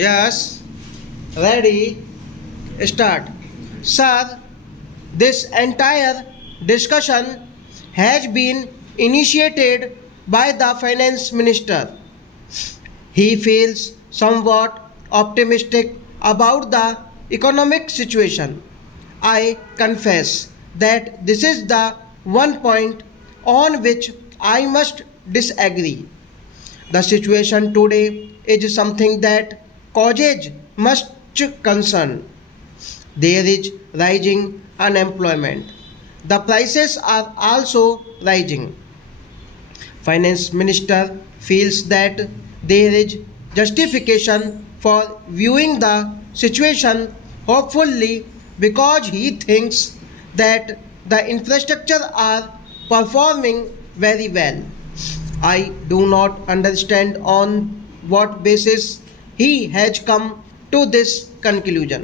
Yes, ready, start. Sir, this entire discussion has been initiated by the finance minister. He feels somewhat optimistic about the economic situation. I confess that this is the one point on which I must disagree. The situation today is something that causes much concern. There is rising unemployment. The prices are also rising. Finance minister feels that there is justification for viewing the situation hopefully because he thinks that the infrastructure are performing very well. I do not understand on what basis he has come to this conclusion.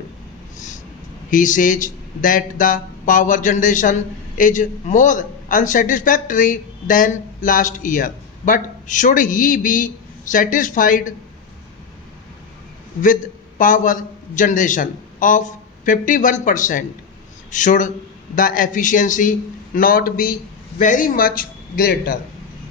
He says that the power generation is more unsatisfactory than last year. But should he be satisfied with power generation of 51%? Should the efficiency not be very much greater?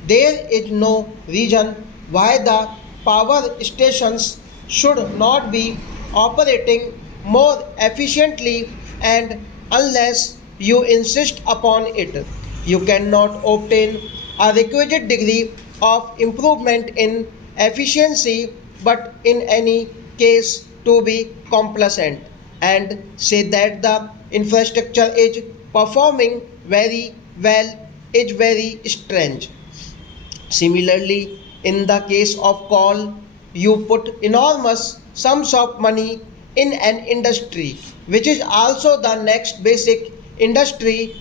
There is no reason why the power stations should not be operating more efficiently, and unless you insist upon it, you cannot obtain a requisite degree of improvement in efficiency, but in any case to be complacent and say that the infrastructure is performing very well is very strange. Similarly, in the case of coal, you put enormous sums of money in an industry which is also the next basic industry.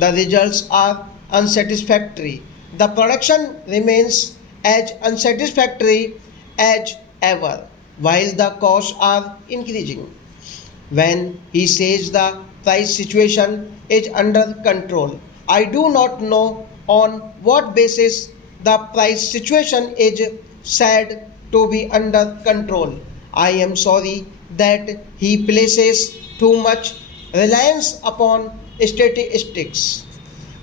The results are unsatisfactory. The production remains as unsatisfactory as ever while the costs are increasing. When he says the price situation is under control, I do not know on what basis the price situation is said to be under control. I am sorry that he places too much reliance upon statistics.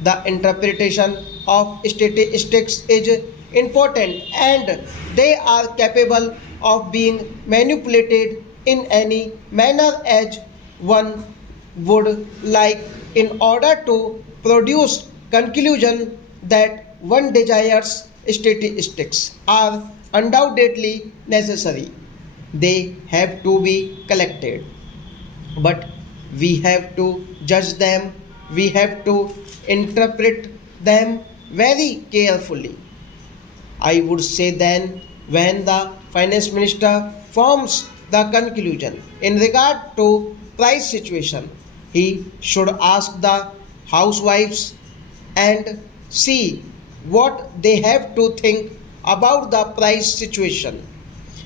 The interpretation of statistics is important and they are capable of being manipulated in any manner as one would like in order to produce conclusion that one desires. Statistics are undoubtedly necessary. They have to be collected, but we have to judge them, we have to interpret them very carefully. I would say then when the finance minister forms the conclusion in regard to price situation, he should ask the housewives and see what they have to think about the price situation.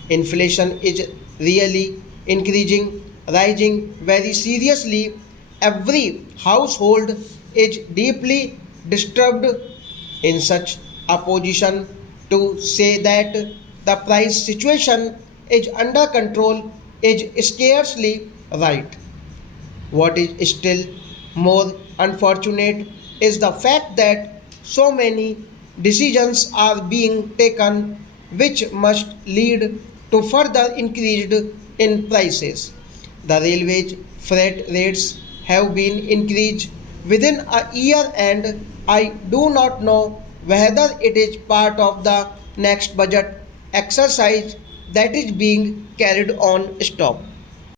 Inflation is really increasing, rising very seriously. Every household is deeply disturbed in such a position to say that the price situation is under control is scarcely right. What is still more unfortunate is the fact that so many decisions are being taken which must lead to further increase in prices. The railway freight rates have been increased within a year and I do not know whether it is part of the next budget exercise that is being carried on. Stop.